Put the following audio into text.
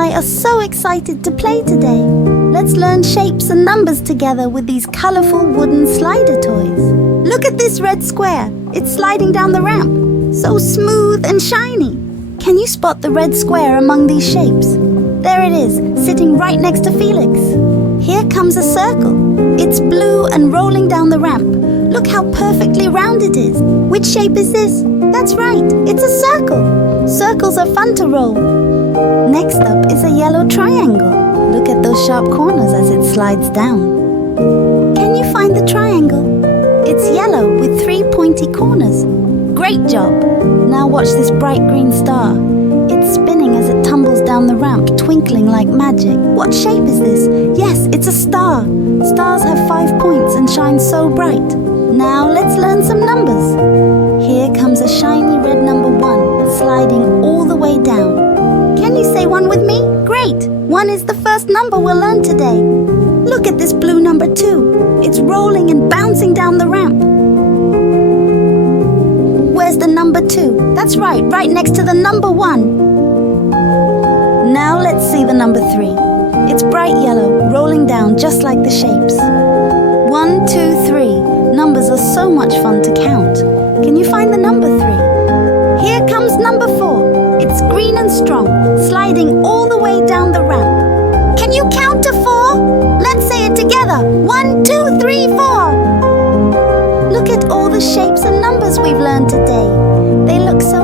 I are so excited to play today. Let's learn shapes and numbers together with these colorful wooden slider toys. Look at this red square. It's sliding down the ramp. So smooth and shiny. Can you spot the red square among these shapes? There it is, sitting right next to Felix. Here comes a circle. It's blue and rolling down the ramp. Look how perfectly round it is. Which shape is this? That's right, it's a circle. Circles are fun to roll. Next up is a yellow triangle. Look at those sharp corners as it slides down. Can you find the triangle? It's yellow with 3 pointy corners. Great job! Now watch this bright green star. It's spinning as it tumbles down the ramp, twinkling like magic. What shape is this? Yes, it's a star. Stars have 5 points and shine so bright. Now let's learn some numbers. Here comes a shiny red number 1, sliding all the way down. Can you say 1 with me? Great! 1 is the first number we'll learn today. Look at this blue number 2. It's rolling and bouncing down the ramp. Where's the number 2? That's right next to the number 1. Now let's see the number 3. It's bright yellow, rolling down just like the shapes. 1, 2, 3. Numbers are so much fun to count. Can you find the number 3? Here comes number 4. It's green and strong, sliding all the way down the ramp. Can you count to 4? Let's say it together. 1, 2, 3, 4. Look at all the shapes and numbers we've learned today. They look so